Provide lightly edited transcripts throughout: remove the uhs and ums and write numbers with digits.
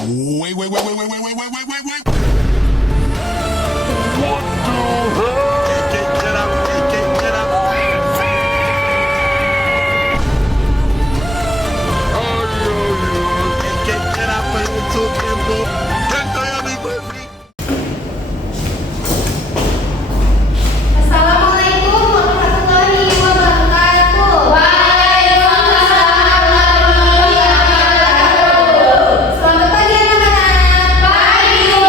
Wait, wait, wait, wait, wait, wait, wait, wait, wait, wait, wait. Get up, get up. Get up, YouTube tempo. Tanto ya mi perfil. Assalamualaikum warahmatullahi wabarakatuh. Waalaikumsalam warahmatullahi wabarakatuh. Selamat pagi anak-anak. Pagi Bu.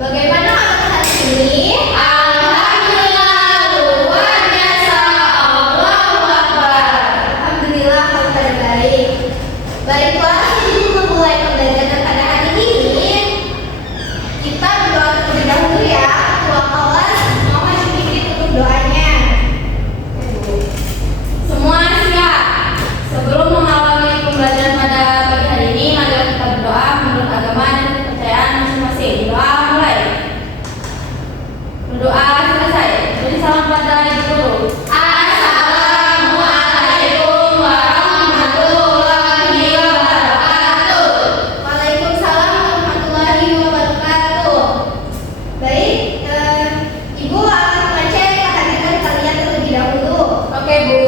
Bagaimana anak hari ini? Alhamdulillah luar biasa. Allahu Akbar. Alhamdulillah kabar baik. Baiklah, sebelum memulai pembelajaran pada hari ini, kita berdoa terlebih dahulu ya. Ketua kelas mohon dipimpin untuk doanya. Semua siap. Sebelum mengawali pembelajaran pada pagi hari ini, mari kita berdoa menurut agama dan kepercayaan masing-masing. Doa mulai. Berdoa selesai. Beri salam pada ibu guru. Assalamualaikum warahmatullahi wabarakatuh. Waalaikumsalam warahmatullahi wabarakatuh. Baik, Ibu akan mengecek kehadiran kalian terlebih dahulu. Oke Bu.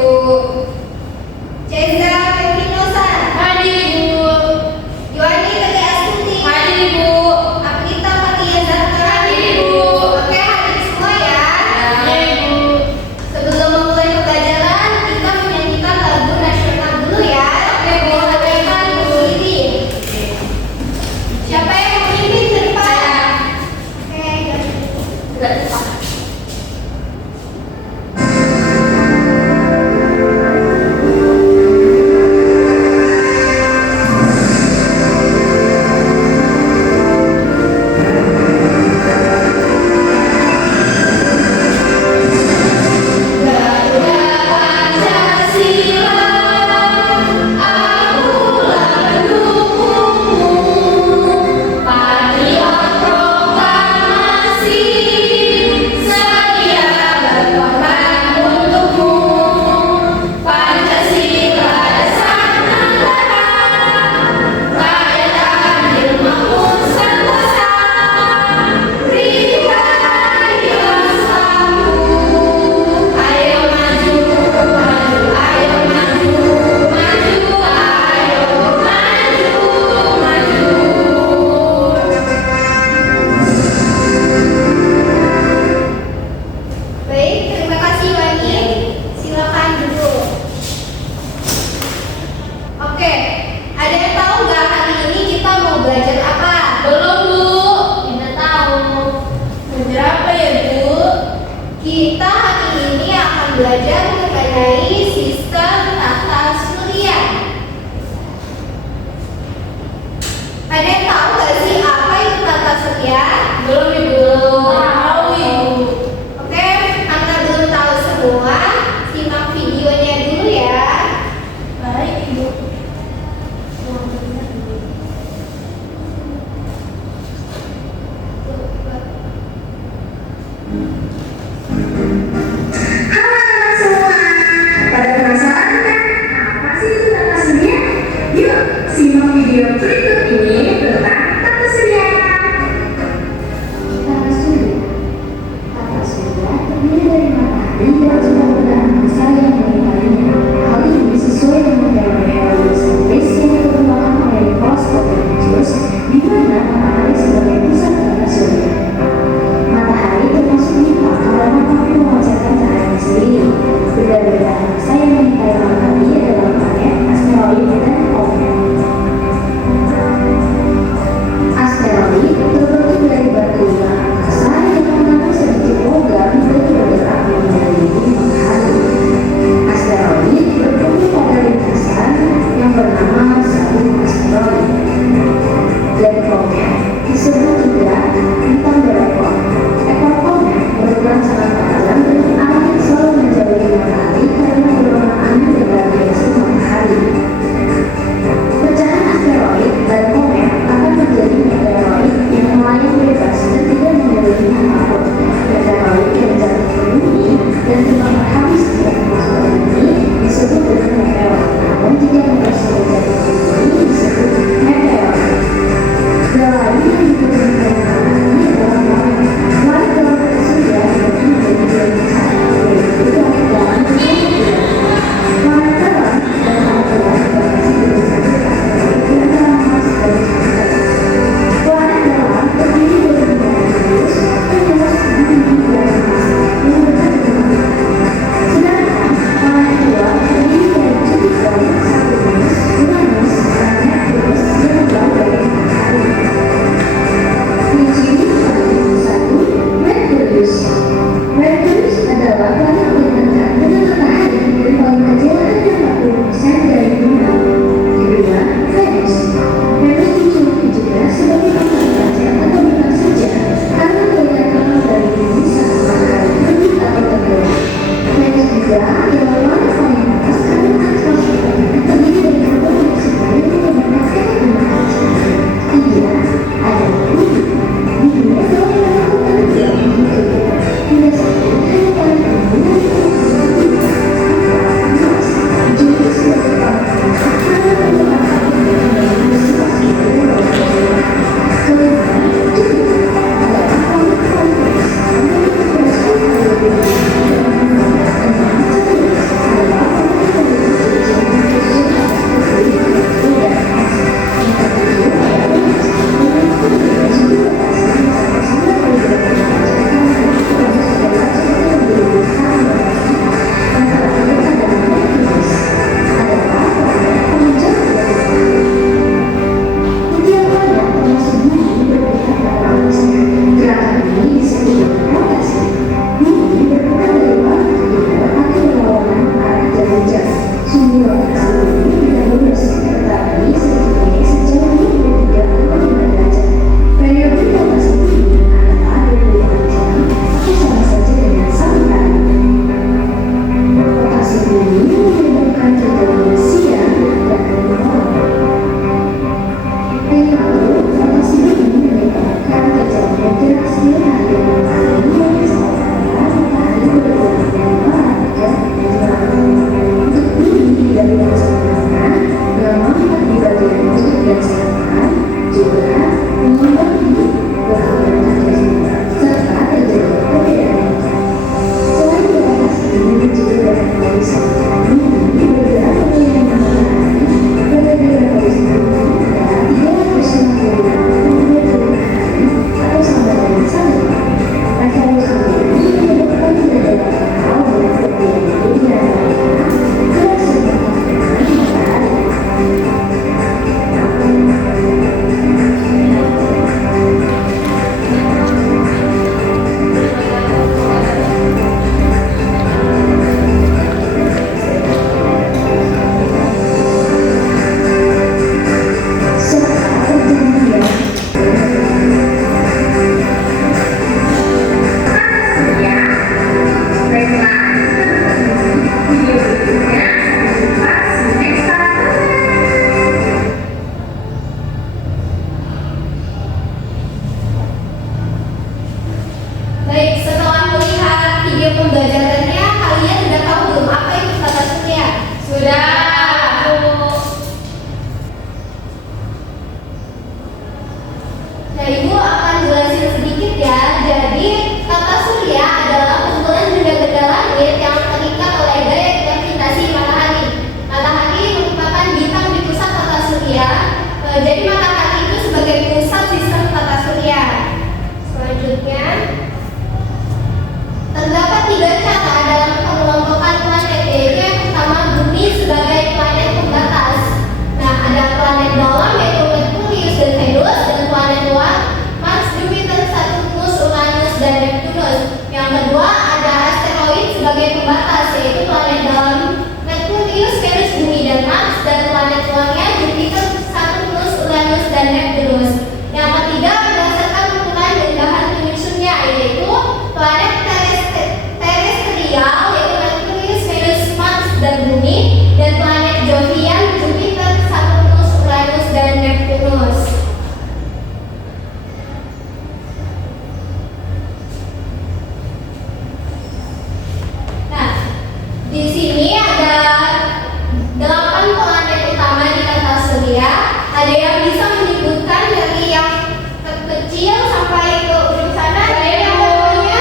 Ceza Pevinosan. Hadir Bu. Yohani Tete Astuti. Hadir Bu. Aprita Fatia Zahra. Hadir Bu. Oke, hadir semua ya. Hadir Bu. Sebelum memulai pembelajaran, kita menyanyikan lagu nasional dulu ya. Oke Bu. Sampaikan Bu Siti. Siapa yang memimpin ke depan? Oke, sudah depan. Baik, terima kasih Wani. Silakan duduk. Oke, ada yang tahu nggak hari ini kita mau belajar apa? Belum Bu. Tidak tahu. Belajar apa ya Bu? Kita hari ini akan belajar mengenai sistem tata surya. Ada yang tahu nggak sih apa itu tata surya? Belum Ibu. Tahu Ibu. Oke, karena belum tahu semua, simak videonya dulu ya. Baik Ibu. Halo semua, pada penasaran kan apa sih itu tata surya? Yuk simak video berikut ini tentang tata surya. Tata surya bumi menyebabkan terjadi manusia dan harimau. Yang lalu, rotasi bumi menyebabkan terjadinya gerak silaturahmi matahari sementara matahari bergerak dari barat ke timur. Untuk bumi dari pusat utara melompat di bagian kutub dan selatan juga memiliki bergerak ke timur serta terjadi perbedaan. Selain rotasi bumi juga dapat disebabkan bumi bergerak mengelilingi matahari pada gravitasi bumi adalah 350 matahari atau sama dengan 1. Mekanisme ini menyebabkan terjadinya hal yang terjadi di antaranya gerak sekitar matahari. Soal dunia Surya, baiklah, video berikutnya bahas next. Baik, setelah melihat video pembelajarannya, kalian sudah tahu belum apa itu tata surya? Sudah. Nah, Ibu akan jelasin sedikit ya. Jadi, tata surya adalah kumpulan benda-benda langit yang terikat oleh gaya gravitasi matahari. Matahari merupakan bintang di pusat tata surya. Jadi, matahari itu sebagai pusat sistem tata surya. Selanjutnya, terdapat 3 cara dalam pengelompokan planet, yaitu yang pertama bumi sebagai planet pembatas. Nah, ada planet dalam yaitu Merkurius dan Venus, dan planet luar Mars, Jupiter, Saturnus, Uranus, dan Neptunus. Yang kedua ada asteroid sebagai pembatas, yaitu planet dalam Merkurius, Venus, Bumi, dan Mars, dan planet luarnya Jupiter, Saturnus, Uranus, dan Neptunus. Yang ketiga berdasarkan ukuran dan bahan penyusunnya, yaitu planet terestrial yaitu Merkurius, Venus, Mars, dan Bumi, dan planet Jovian, Jupiter, Saturnus, Uranus, dan Neptunus. Nah, di sini ada 8 planet utama di tata surya. Ada yang bisa menyebutkan dari yang terkecil sampai ke ujung sana. Ada yang namanya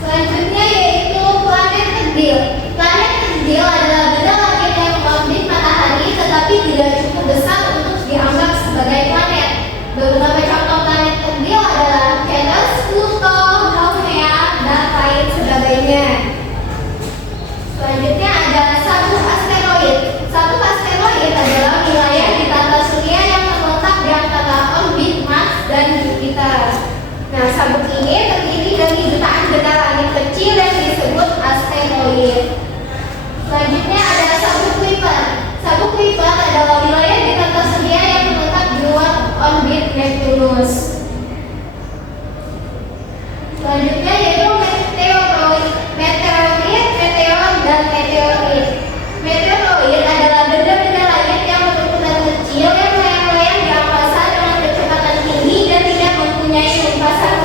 selanjutnya yaitu planet kecil. Planet kecil adalah benda langit yang mengorbit matahari tetapi tidak cukup besar untuk dianggap sebagai planet. Beberapa contoh planet kecil adalah Venus, Pluto, Haumea, dan lain sebagainya. Selanjutnya ada sabuk asteroid. Sabuk asteroid adalah wilayah di tata surya yang terletak di antara orbit Mars dan Jupiter. Nah, sabuk ini terdiri dari jutaan benda langit kecil yang disebut asteroid. Selanjutnya ada sabuk Kuiper. Sabuk Kuiper adalah wilayah di tata surya yang terletak di luar orbit Neptunus. Selanjutnya yaitu meteoroid, meteor, dan meteorit. Meteoroid adalah benda-benda langit yang berukuran kecil yang melayang-layang di angkasa dengan kecepatan tinggi dan tidak mempunyai lintasan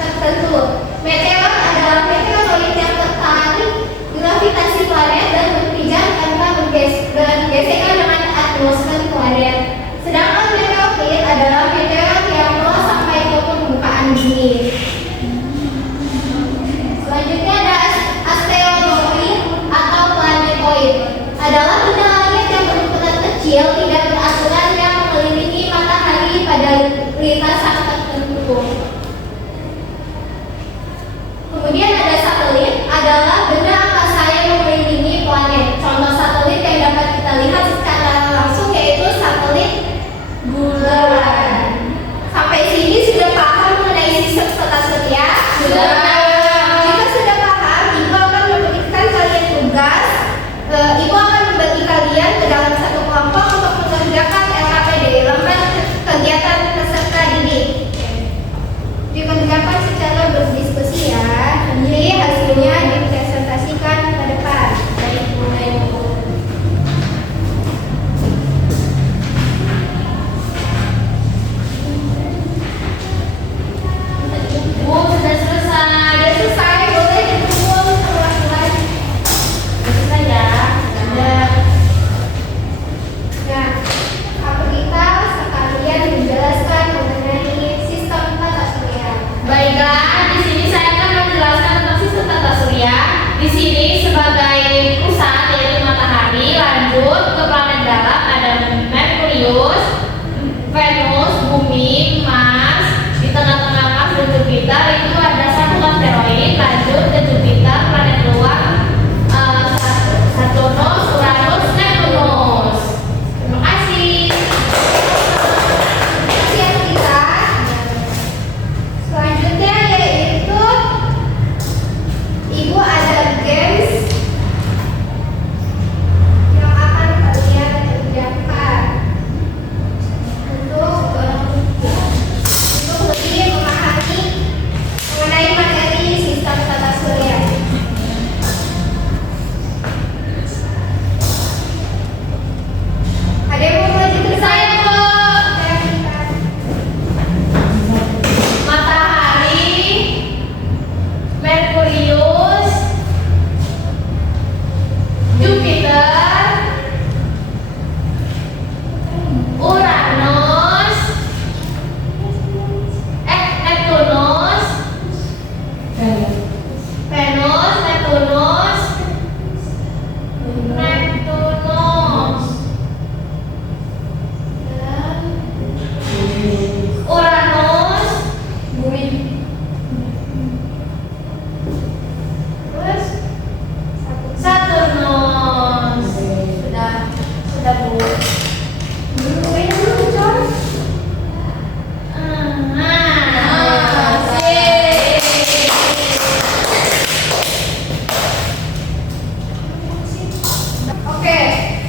tertentu. Meteor adalah meteoroid yang tertarik gravitasi planet dan berpijak tanpa bergesekan dengan atmosfer planet. Sedangkan meteorit adalah meteor yang telah sampai ke permukaan bumi. Selanjutnya ada asteroid atau planetoid. Adalah benda langit yang berukuran kecil, tidak beraturan, yang mengelilingi matahari pada lintasan tertentu. Kemudian ada satelit, adalah benda angkasa yang mengelilingi planet. Contoh satelit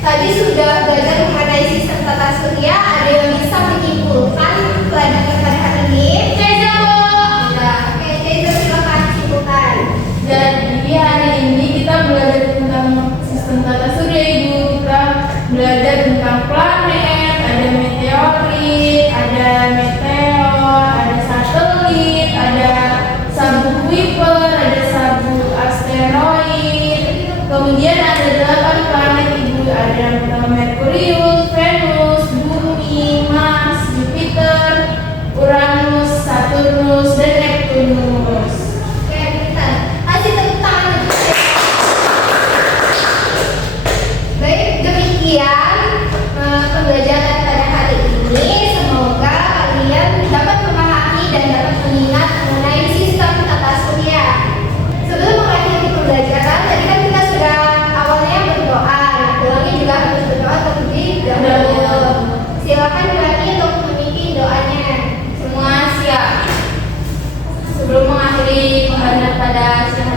Tadi sudah belajar mengenai sistem tata surya. Ada yang bisa menyimpulkan pelajaran pada hari ini? Ceza, Bu. Nah, oke, Ceza silakan simpulkan. Jadi hari ini kita belajar tentang sistem tata surya, Ibu. Kita belajar tentang planet, ada meteorit, ada meteor, ada satelit, ada sabuk Kuiper, ada sabuk asteroid. Kemudian ada 8 planet, Ibu. Ada yang pertama Merkurius, Venus, Bumi, Mars, Jupiter, Uranus, Saturnus, dan Neptunus. Oke, bentar. Kasih tepuk tangan untuk Ceza. Baik, demikian pembelajaran pada hari ini. Semoga kalian dapat memahami dan dapat mengingat mengenai sistem tata surya. Sebelum mengakhiri pembelajaran, tadi kan kita sudah awalnya berdoa. Ulangi juga harus berdoa terlebih dahulu. Silakan Bilani untuk memimpin doanya. Semua siap. Sebelum mengakhiri pembelajaran pada siang